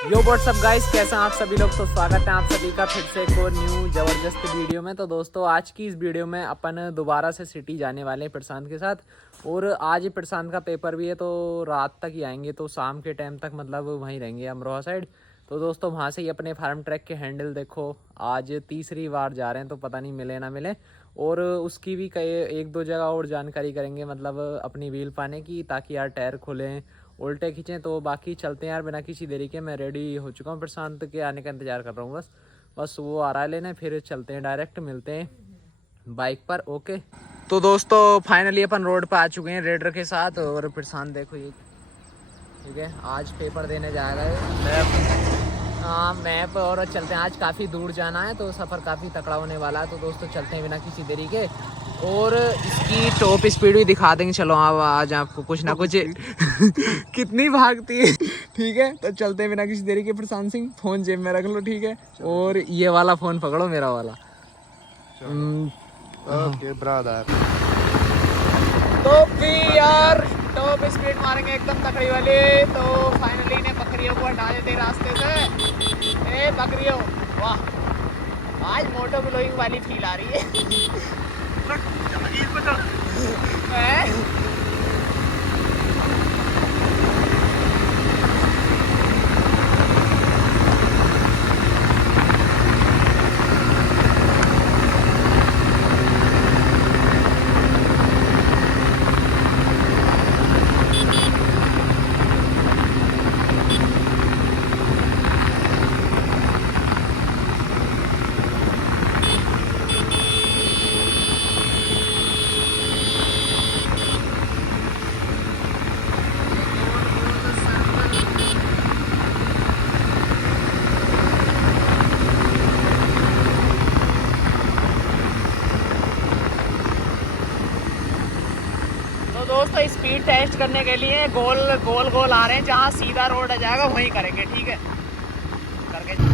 यो WhatsApp guys, कैसे हैं आप सभी लोग। तो स्वागत है आप सभी का फिर से एक और न्यू जबरदस्त वीडियो में। तो दोस्तों आज की इस वीडियो में अपन दोबारा से सिटी जाने वाले हैं प्रशांत के साथ। और आज प्रशांत का पेपर भी है तो रात तक ही आएंगे, तो शाम के टाइम तक मतलब वहीं रहेंगे अमरोहा साइड। तो दोस्तों वहाँ से ही अपने फार्म ट्रैक के हैंडल देखो, आज तीसरी बार जा रहे हैं तो पता नहीं मिले ना मिले। और उसकी भी कई एक दो जगह और जानकारी करेंगे, मतलब अपनी व्हील पाने की, ताकि यार टायर खोलें उल्टे खींचें। तो बाकी चलते हैं यार बिना किसी देरी के। मैं रेडी हो चुका हूँ, प्रशांत के आने का इंतज़ार कर रहा हूँ। बस बस वो आ रहा है लेने, फिर चलते हैं, डायरेक्ट मिलते हैं बाइक पर। ओके तो दोस्तों फाइनली अपन रोड पर आ चुके हैं रेडर के साथ। और प्रशांत देखो ये, ठीक है, आज पेपर देने जा रहा है मैप। हाँ मैप। और चलते हैं, आज काफ़ी दूर जाना है तो सफ़र काफ़ी तकड़ा होने वाला है। तो दोस्तों चलते हैं बिना किसी देरी के, और इसकी टॉप स्पीड भी दिखा देंगे। चलो आज आपको कुछ ना कुछ कितनी भागती है। ठीक है तो चलते हैं बिना किसी देरी के। प्रशांत सिंह फोन जेब में रख लो, ठीक है, और ये वाला फोन पकड़ो, मेरा वाला। Okay brother. तो भी यार टॉप स्पीड मारेंगे एकदम तकड़ी वाली। तो फाइनली ने बकरियों को हटा देते रास्ते से। ए बकरियों, वाह आज मोटो ब्लोइंग वाली फील आ रही है। तो दोस्तों स्पीड टेस्ट करने के लिए गोल गोल गोल आ रहे हैं, जहाँ सीधा रोड आ जाएगा वहीं करेंगे, ठीक है करके।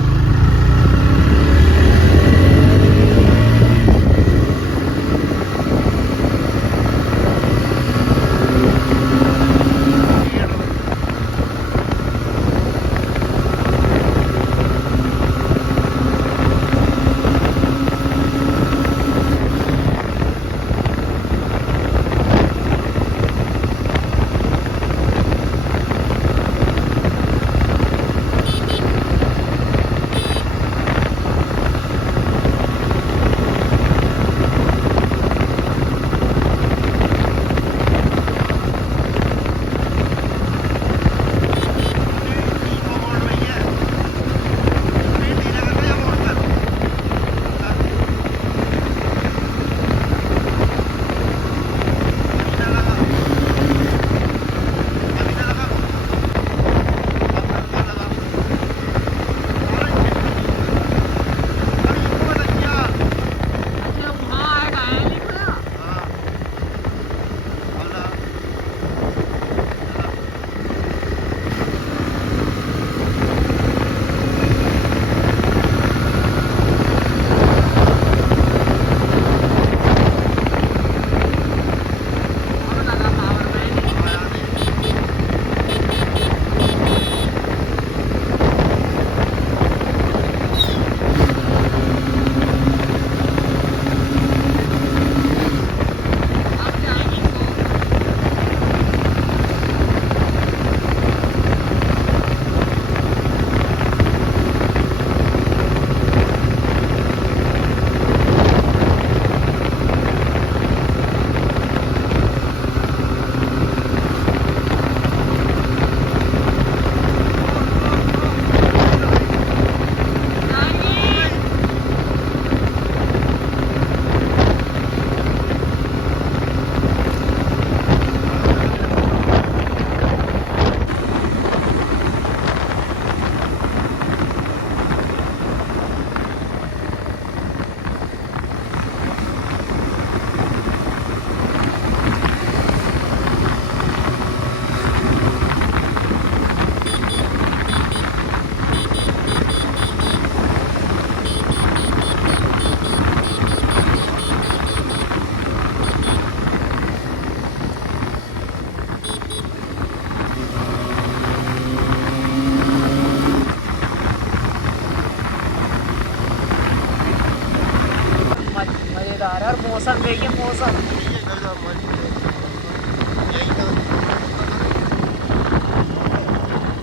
मौसम देखिए मौसम।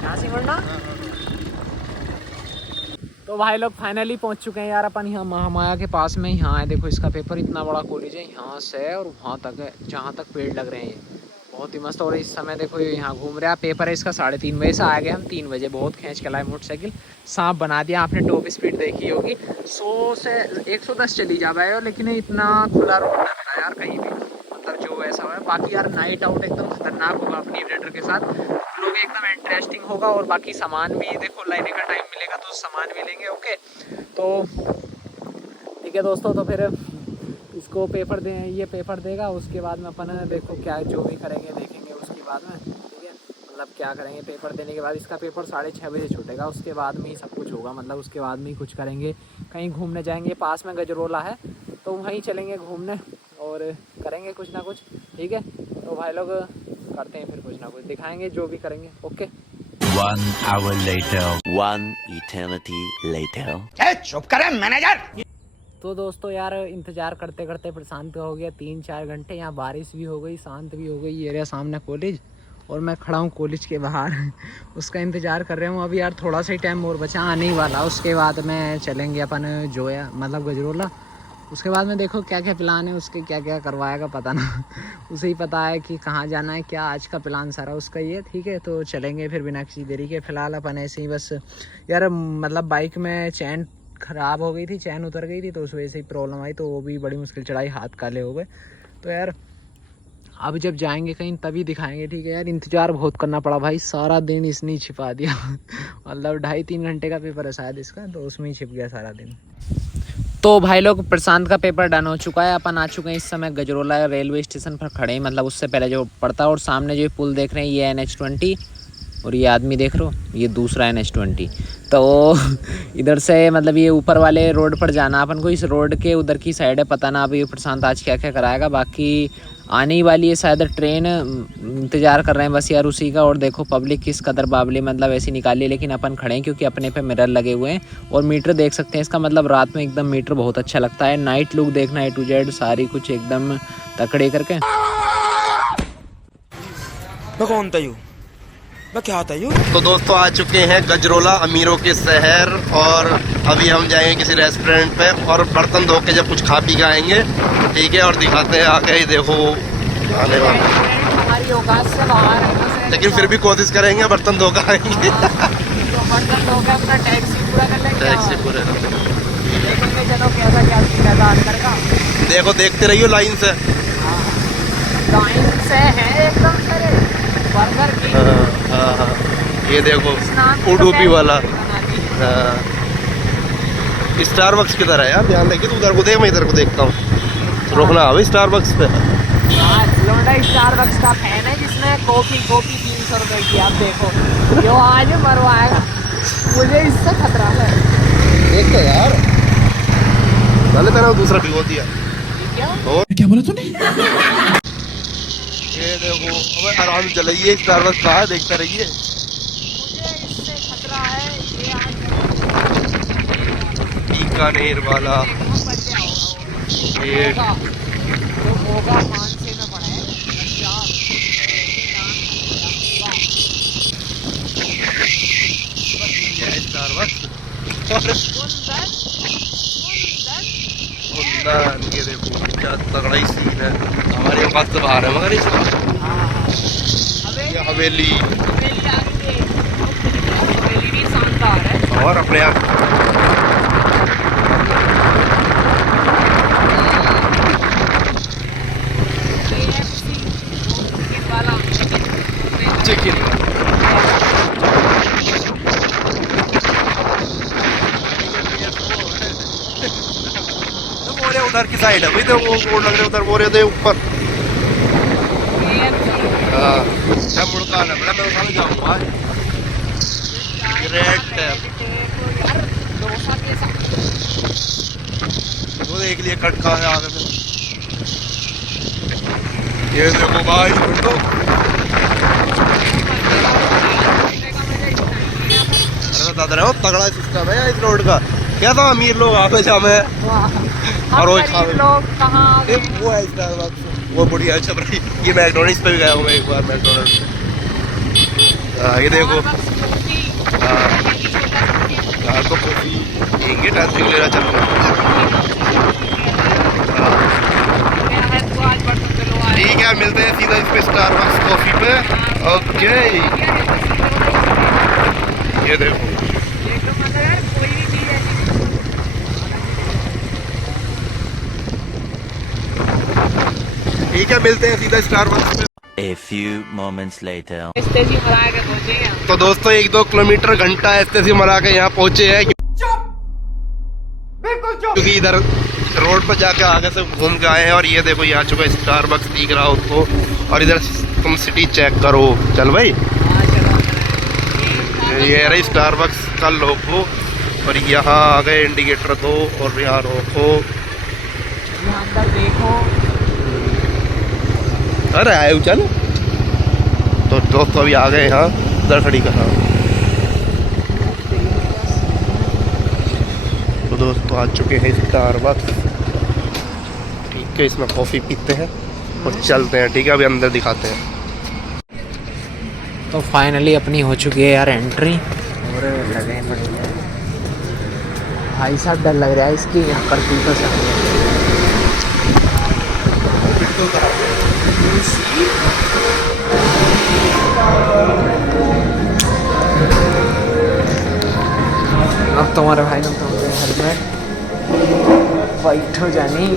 यहाँ से मुड़ना। तो भाई लोग फाइनली पहुंच चुके हैं यार अपन यहाँ महामाया के पास में। यहाँ है देखो, इसका पेपर इतना बड़ा कॉलेज है, यहाँ से और वहाँ तक है जहाँ तक पेड़ लग रहे हैं, ये बहुत ही मस्त। और इस समय देखो ये यहाँ घूम रहा है। पेपर है इसका 3:30 बजे से, आ गए हम 3 बजे। बहुत खींच के लाए मोटरसाइकिल, सांप बना दिया। आपने टॉप स्पीड देखी होगी, 100 से 110 चली जा रहा है, लेकिन इतना खुला रोड ना मिला यार कहीं भी, मतलब जो ऐसा है। बाकी यार नाइट आउट एकदम खतरनाक होगा अपनी रेडर के साथ, लोग एकदम इंटरेस्टिंग होगा। और बाकी सामान भी देखो, लेने का टाइम मिलेगा तो सामान भी लेंगे। ओके तो ठीक है दोस्तों, तो फिर इसको पेपर दे, ये पेपर देगा, उसके बाद में अपन देखो क्या जो भी करेंगे देखेंगे उसके बाद में, ठीक है। मतलब क्या करेंगे पेपर देने के बाद, इसका पेपर 6:30 बजे छूटेगा, उसके बाद में ही सब कुछ होगा। मतलब उसके बाद में ही कुछ करेंगे, कहीं घूमने जाएंगे, पास में गजरोला है तो वहीं चलेंगे घूमने और करेंगे कुछ ना कुछ, ठीक है। तो भाई लोग करते हैं फिर कुछ ना कुछ, दिखाएंगे जो भी करेंगे। Okay 1 hour later, 1 eternity later. चुप करें मैनेजर। तो दोस्तों यार इंतज़ार करते करते प्रशांत का हो गया 3-4 घंटे। यहाँ बारिश भी हो गई, शांत भी हो गई। ये रहा सामने कॉलेज और मैं खड़ा हूँ कॉलेज के बाहर उसका इंतज़ार कर रहे हूँ। अभी यार थोड़ा सा ही टाइम और बचा, आने ही वाला। उसके बाद में चलेंगे अपन जोया, मतलब गजरोला। उसके बाद में देखो क्या क्या प्लान है उसके, क्या क्या करवाएगा पता ना उसे ही पता है कि कहाँ जाना है, क्या आज का प्लान सारा उसका ये, ठीक है। तो चलेंगे फिर बिना किसी देरी के। फ़िलहाल अपन ऐसे ही बस यार, मतलब बाइक में चैन ख़राब हो गई थी, चैन उतर गई थी, तो उस वजह से ही प्रॉब्लम आई, तो वो भी बड़ी मुश्किल चढ़ाई, हाथ काले हो गए। तो यार अब जब जाएंगे कहीं तभी दिखाएंगे, ठीक है यार। इंतज़ार बहुत करना पड़ा भाई, सारा दिन इसने छिपा दिया मतलब 2.5-3 घंटे का पेपर है शायद इसका, तो उसमें ही छिप गया सारा दिन। तो भाई लोग प्रशांत का पेपर डन हो चुका है, अपन आ चुके हैं इस समय गजरोला रेलवे स्टेशन पर खड़े हैं। मतलब उससे पहले जो पड़ता है, और सामने जो पुल देख रहे हैं ये NH20, और ये आदमी देख रहे हो ये दूसरा NH20। तो इधर से मतलब ये ऊपर वाले रोड पर जाना अपन को, इस रोड के उधर की साइड है। पता ना अभी प्रशांत आज क्या क्या कराएगा। बाकी आने ही वाली है शायद ट्रेन, इंतज़ार कर रहे हैं बस यार उसी का। और देखो पब्लिक किस कदर बावली मतलब ऐसी निकाली, लेकिन अपन खड़े हैं क्योंकि अपने पे मिरर लगे हुए हैं और मीटर देख सकते हैं इसका। मतलब रात में एकदम मीटर बहुत अच्छा लगता है, नाइट लुक देखना A to Z सारी कुछ एकदम तकड़े करके। कौन था यू? क्या था यू? तो दोस्तों आ चुके हैं गजरोला, अमीरों के शहर, और अभी हम जाएंगे किसी रेस्टोरेंट पे और बर्तन धो के जब कुछ खा पी के आएंगे, ठीक है। और दिखाते हैं आगे ही देखो आने वाले, हमारी औकात से बाहर है, लेकिन फिर भी कोशिश करेंगे बर्तन धो के आएंगे। तो बर्तन धो के अपना टैक्सी पूरा कर लेंगे, टैक्सी पूरे देखेंगे चलो कैसा क्या सीन है अंदर का। देखो देखते रहियो लाइन से, लाइन से है एकदम से बर्गर की। हाँ, ये देखो उडुपी वाला स्टारबक्स की तरह है यार। ध्यान रखिए, तू उधर को देख, मैं इधर को देखता हूँ। रुकना अभी स्टारबक्स पे। लोडा स्टारबक्स का फैन है जिसमें कॉफी 300 रुपए की। आप देखो जो आज मरवाएगा, मुझे इससे खतरा है। देख के यार पहले मैंने दूसरा भिगो दिया। क्या बोला तूने? ये देखो अब आराम से चलाइए, स्टारबक्स कहाँ है देखते रहिए। मुझे इससे खतरा है ये आज बीकानेर वाला ये जो होगा 500 में पड़ा है। स्टारबक्स ये देखो क्या तगड़ा ही सीन है। हमारे पास तो बाहर है मगर इसका ये हवेली भी शानदार है और अपने आप चिकन। उधर की साइड है भाई, तो वो बोर्ड लग रहे उधर, वो रहे ऊपर। हाँ क्या मुड़का ना बड़ा, मैं उठा जाऊंगा। रेड वो देख लिए कटका है आगे में। ये देखो भाई तो बता रहे हो तगड़ा सिस्टम है इस रोड का। क्या था अमीर लोग आगे जामे और रोज खा लोग कहाँ आ गए? वो है स्टारबक्स, वो बढ़िया चल रही। ये मैकडोनल्ड्स पे भी गया हूँ मैं एक बार, मैकडोनल्ड्स। ये देखो, तो कॉफी यहीं टेंसिंग ले रहा चल रहा। ठीक है, मिलते हैं सीधा इस पे स्टारबक्स कॉफी पे। ओके, ये देखो, ठीक है, मिलते हैं सीधा स्टारबक्स पे। A few moments later. तो दोस्तों 1-2 किलोमीटर घंटा ऐसे से मरा के यहाँ पहुंचे हैं, क्योंकि इधर रोड पर जाके आगे से घूम के आए हैं। और ये देखो यहाँ चुका स्टारबक्स दिख रहा हो उसको, और इधर तुम सिटी चेक करो। चल भाई, ये रही स्टारबक्स का लोगो, और यहाँ आ गए इंडिकेटर दो, और यहाँ रोको। अंदर देखो, अरे आए चल। तो दोस्तों अभी आ गए यहाँ दरखड़ी कहाँ। तो दोस्तों आ चुके हैं स्टारबक्स। ठीक है, इसमें कॉफ़ी पीते हैं और चलते हैं। ठीक है, अभी अंदर दिखाते हैं। तो फाइनली अपनी हो चुकी है यार एंट्री, और लगे भाई साहब डर लग रहा है इसकी यहाँ पर तो से। अब तुम्हारे भाई ने तो हेलमेट वाइट हो जानी।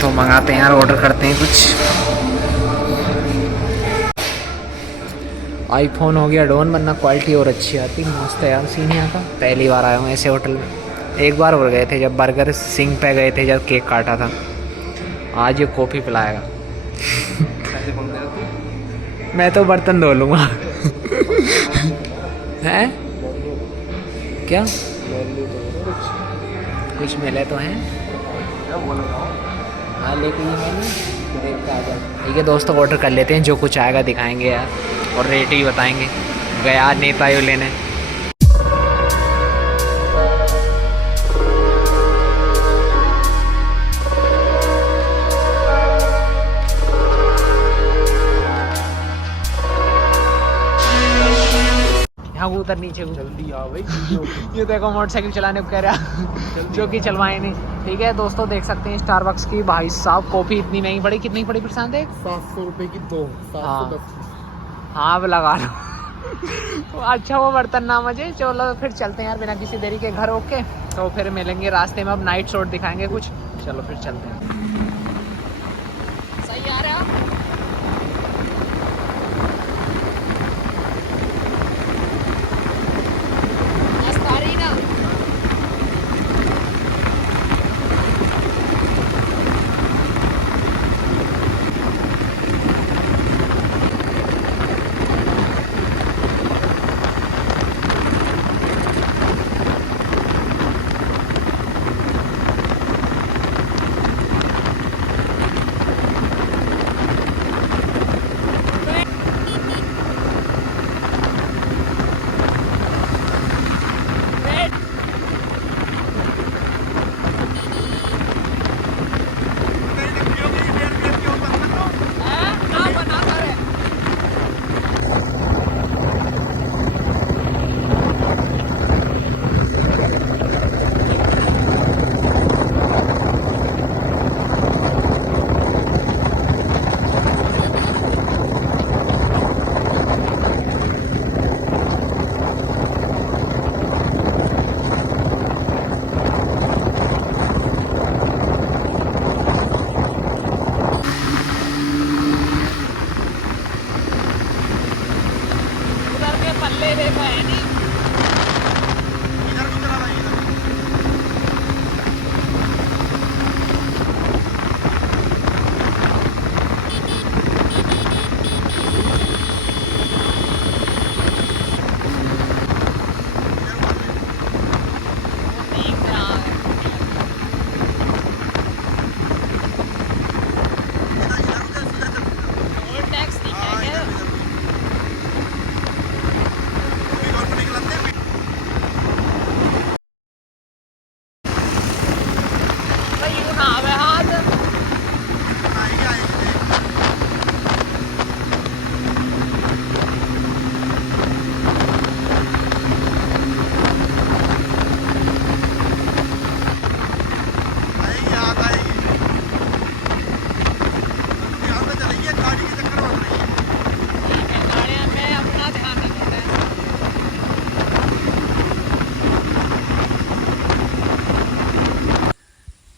तो मंगाते हैं यार, ऑर्डर करते हैं कुछ। आईफोन हो गया डोन, वरना क्वालिटी और अच्छी आती। मस्त है यार सीन यहाँ का। पहली बार आया हूँ ऐसे होटल में। एक बार और गए थे जब बर्गर सिंह पे गए थे, जब केक काटा था। आज ये कॉफ़ी पिलाएगा। मैं तो बर्तन धो लूँगा। हैं क्या कुछ मिले तो हैं? हाँ लेकिन ये मैंने देखता आ जाए। ठीक है दोस्तों, ऑर्डर कर लेते हैं, जो कुछ आएगा दिखाएंगे यार, और रेट ही बताएंगे। गया नेता यू लेने। यहाँ उतर नीचे को जल्दी आओ भाई। ये देखो मोटरसाइकिल चलाने को कह रहा, जो कि चलवाए नहीं। ठीक है दोस्तों, देख सकते हैं स्टारबक्स की भाई साहब कॉफ़ी इतनी महंगी पड़ी। कितनी पड़ी प्रशांत? 700 रुपये की दो। हाँ अब लगा लो। अच्छा वो बर्तन ना मजे। चलो फिर चलते हैं यार बिना किसी देरी के घर। ओके, तो फिर मिलेंगे रास्ते में। अब नाइट शॉट दिखाएंगे कुछ। चलो फिर चलते हैं। सही आ रहा है।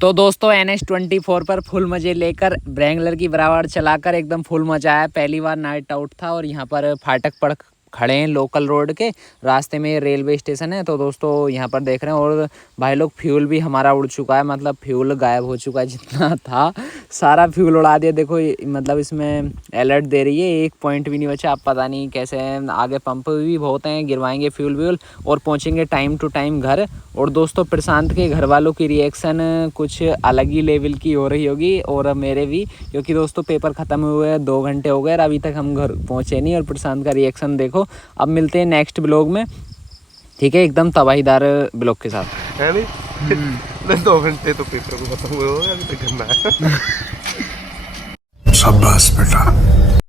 तो दोस्तों NH24 पर फुल मजे लेकर ब्रेंगलर की बराबर चलाकर एकदम फुल मजा आया। पहली बार नाइट आउट था और यहाँ पर फाटक पर खड़े हैं लोकल रोड के रास्ते में, रेलवे स्टेशन है। तो दोस्तों यहाँ पर देख रहे हैं और भाई लोग फ्यूल भी हमारा उड़ चुका है, मतलब फ्यूल गायब हो चुका है, जितना था सारा फ्यूल उड़ा दिया। देखो मतलब इसमें अलर्ट दे रही है, एक पॉइंट भी नहीं बचा। अब पता नहीं कैसे हैं, आगे पंप भी बहुत हैं, गिरवाएंगे फ्यूल व्यूल और पहुँचेंगे टाइम टू टाइम घर। और दोस्तों प्रशांत के घर वालों की रिएक्शन कुछ अलग ही लेवल की हो रही होगी और मेरे भी, क्योंकि दोस्तों पेपर ख़त्म हुए 2 घंटे हो गए और अभी तक हम घर पहुँचे नहीं। और प्रशांत का रिएक्शन देखो। अब मिलते हैं नेक्स्ट ब्लॉग में, ठीक है, एकदम तबाहीदार ब्लॉग के साथ, है नहीं? 2 घंटे तो पेपर को खत्म हुए होगा, अभी तक करना है। शाबाश बेटा।